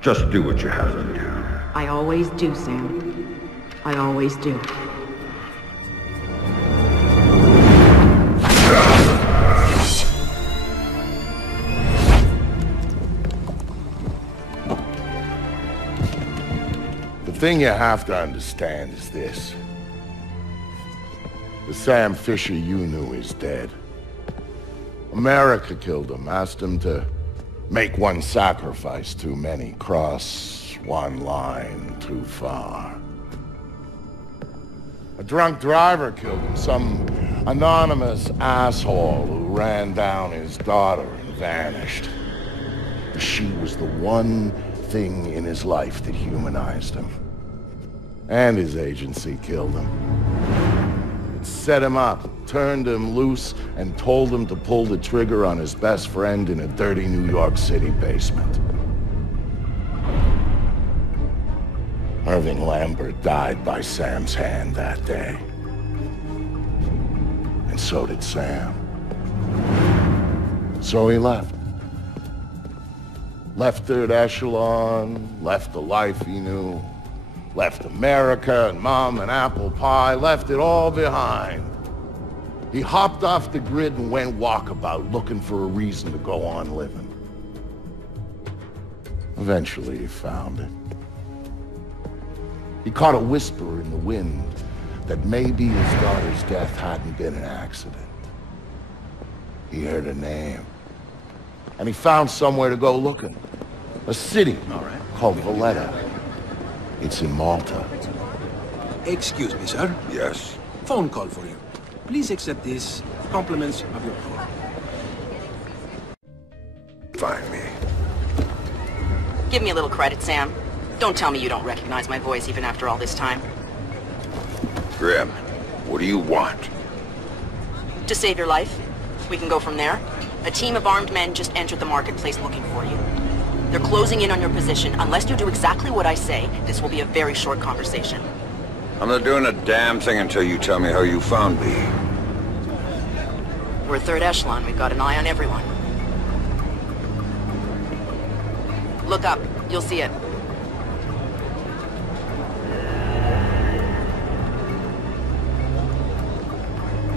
Just do what you have to do. I always do, Sam. I always do. The thing you have to understand is this. The Sam Fisher you knew is dead. America killed him, asked him to make one sacrifice too many, cross one line too far. A drunk driver killed him, some anonymous asshole who ran down his daughter and vanished. She was the one thing in his life that humanized him. And his agency killed him. It set him up, turned him loose, and told him to pull the trigger on his best friend in a dirty New York City basement. Irving Lambert died by Sam's hand that day. And so did Sam. So he left. Left Third Echelon, left the life he knew, left America and Mom and apple pie, left it all behind. He hopped off the grid and went walkabout, looking for a reason to go on living. Eventually he found it. He caught a whisper in the wind that maybe his daughter's death hadn't been an accident. He heard a name. And he found somewhere to go looking. A city called Valletta. It's in Malta. Excuse me, sir. Yes? Phone call for you. Please accept this. Compliments of your call. Find me. Give me a little credit, Sam. Don't tell me you don't recognize my voice even after all this time. Grim, what do you want? To save your life. We can go from there. A team of armed men just entered the marketplace looking for you. They're closing in on your position. Unless you do exactly what I say, this will be a very short conversation. I'm not doing a damn thing until you tell me how you found me. We're Third Echelon. We've got an eye on everyone. Look up. You'll see it.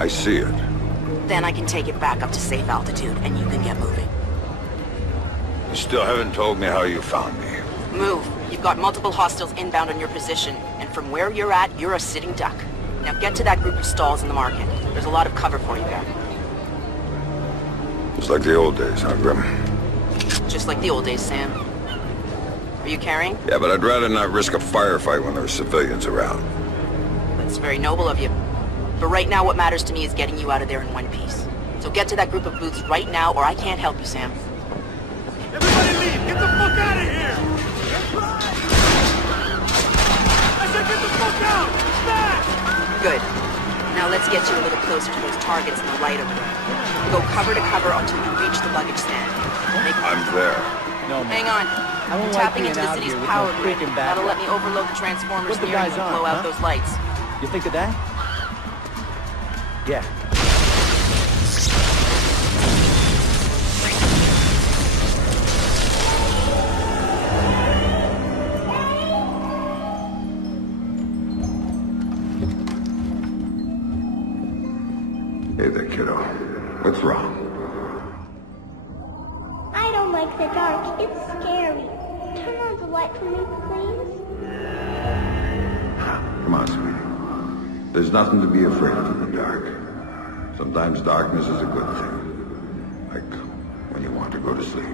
I see it. Then I can take it back up to safe altitude, and you can get moving. You still haven't told me how you found me. Move. You've got multiple hostiles inbound on your position, and from where you're at, you're a sitting duck. Now get to that group of stalls in the market. There's a lot of cover for you there. It's like the old days, huh, Grim? Just like the old days, Sam. Are you carrying? Yeah, but I'd rather not risk a firefight when there are civilians around. That's very noble of you. But right now, what matters to me is getting you out of there in one piece. So get to that group of booths right now, or I can't help you, Sam. Everybody leave! Get the fuck out of here! I said get the fuck out! Fast! Good. Now let's get you a little closer to those targets in the light over there. Go cover to cover until you reach the luggage stand. I'm there. No, man. Hang on. I don't I'm like tapping being into the out city's here with power no grid. freaking That'll backup. let me overload the transformers What the near you guy's and on, blow out huh? those lights. You think of that? Yeah. Hey there, kiddo. What's wrong? I don't like the dark. It's scary. Turn on the light for me, please. Come on, sweetie. There's nothing to be afraid of in the dark. Sometimes darkness is a good thing. Like when you want to go to sleep.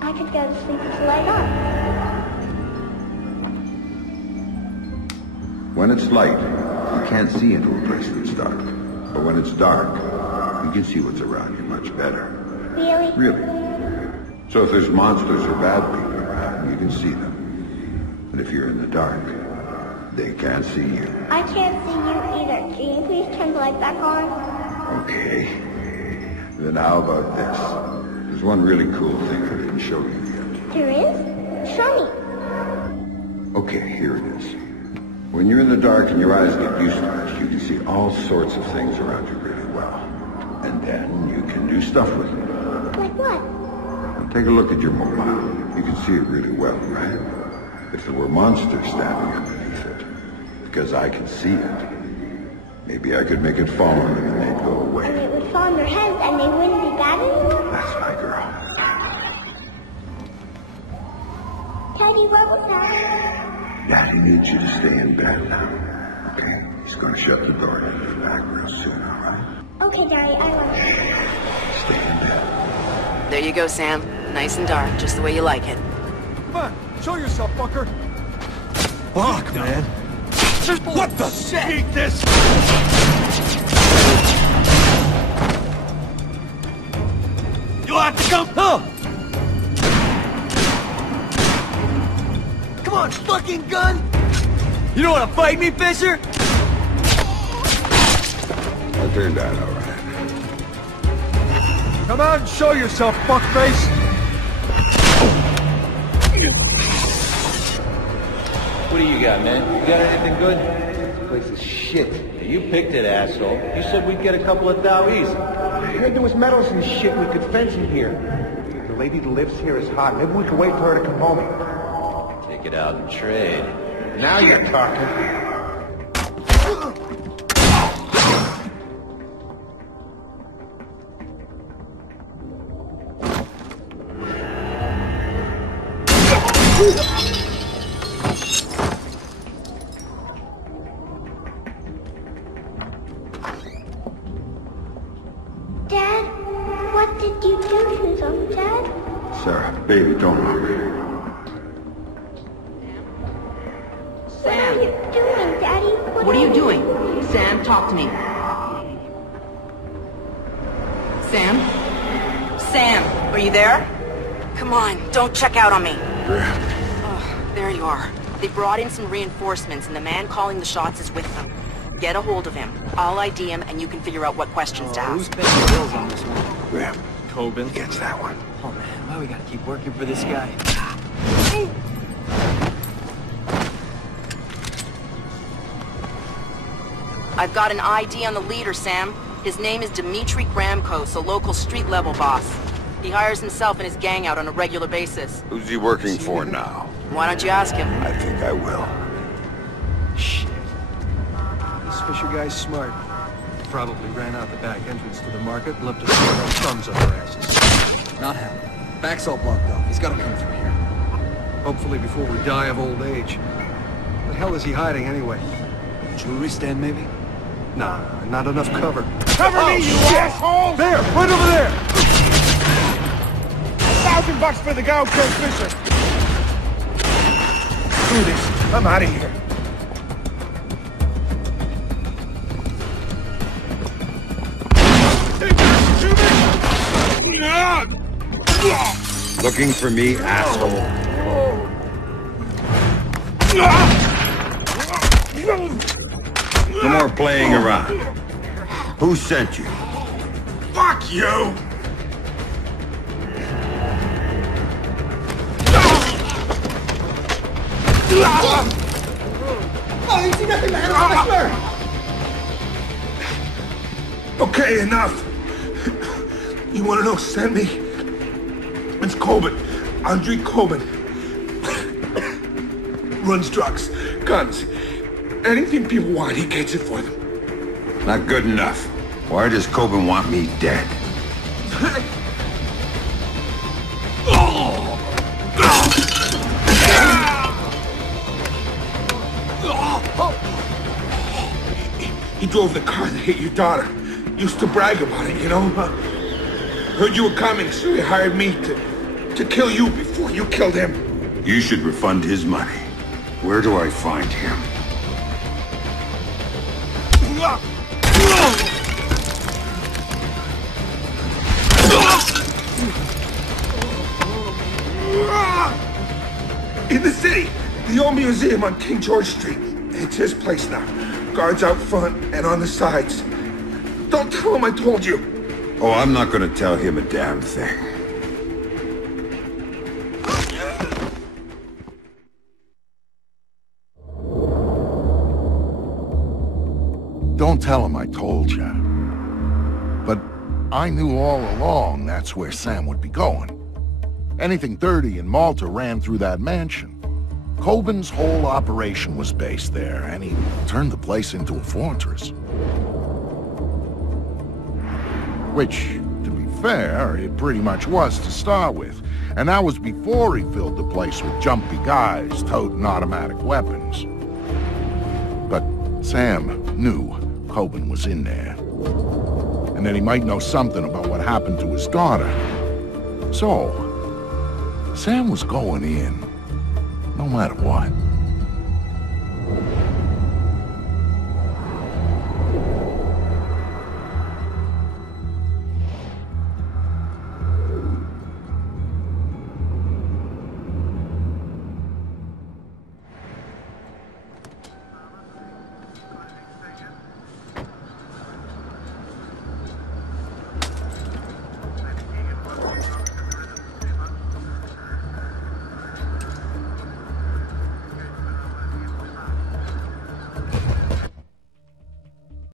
I could go to sleep with the light on. When it's light, you can't see into a place that's dark. But when it's dark, you can see what's around you much better. Really? Really. So if there's monsters or bad people around, you can see them. But if you're in the dark, they can't see you. I can't see you either. Can you please turn the light back on? Okay. Then how about this? There's one really cool thing I didn't show you yet. There is? Show me. Okay, here it is. When you're in the dark and your eyes get used to it, you can see all sorts of things around you really well. And then you can do stuff with them. Like what? Take a look at your mobile. You can see it really well, right? If there were monsters standing underneath it, because I can see it, maybe I could make it fall on them and they'd go away. And it would fall on their heads and they wouldn't be bad anymore? That's my girl. Teddy, what was that? Daddy needs you to stay in bed now. Okay? He's gonna shut the door and be back real soon, all right? Okay, Daddy, I will. Stay in bed. There you go, Sam. Nice and dark, just the way you like it. Come on, show yourself, fucker. Fuck, man. What the shit? Eat this! You'll have to come. Oh! Come on, fucking gun! You don't want to fight me, Fisher? That turned out all right. Come out and show yourself, fuckface! What do you got, man? You got anything good? This place is shit. You picked it, asshole. You said we'd get a couple of thou easy. I heard there was metals and shit we could fence in here. The lady that lives here is hot. Maybe we could wait for her to come home. Take it out and trade. Now you're talking. Dad, what did you do to them, Dad? Sarah, baby, don't worry. What are you doing, Daddy? What are you doing? Sam, talk to me. Sam? Sam, are you there? Come on, don't check out on me. Oh, there you are. They brought in some reinforcements and the man calling the shots is with them. Get a hold of him. I'll ID him and you can figure out what questions to Who's ask. paying the bills on this one? Graham, Coben. gets that one. Oh man, why we gotta keep working for this guy? I've got an ID on the leader, Sam. His name is Dmitri Gramkos, a local street-level boss. He hires himself and his gang out on a regular basis. Who's he working for now? Why don't you ask him? I think I will. Shit. This Fisher guy's smart. Probably ran out the back entrance to the market and left us with our thumbs up our asses. Not happening. Back's all blocked up. He's gotta come through here. Hopefully before we die of old age. What the hell is he hiding anyway? Jewelry stand maybe? Nah, not enough cover. Cover me, you asshole! There, right over there! $1,000 for the guy who killed Fisher. Screw this. I'm out of here. Looking for me, asshole? No more playing around. Who sent you? Fuck you! Oh, you see nothing, man! I swear! Okay, enough. You want to know who sent me? It's Coben. Andrei Coben. Runs drugs, guns. Anything people want, he gets it for them. Not good enough. Why does Coben want me dead? He drove the car that hit your daughter. Used to brag about it, you know? Heard you were coming, so he hired me to kill you before you killed him. You should refund his money. Where do I find him? In the city, the old museum on King George Street. It's his place now. Guards out front and on the sides. Don't tell him I told you. Oh, I'm not gonna tell him a damn thing. Don't tell him I told you. But I knew all along that's where Sam would be going. Anything dirty in Malta ran through that mansion. Coben's whole operation was based there, and he turned the place into a fortress. Which, to be fair, it pretty much was to start with. And that was before he filled the place with jumpy guys toting automatic weapons. But Sam knew Coben was in there. And that he might know something about what happened to his daughter. So, Sam was going in, no matter what.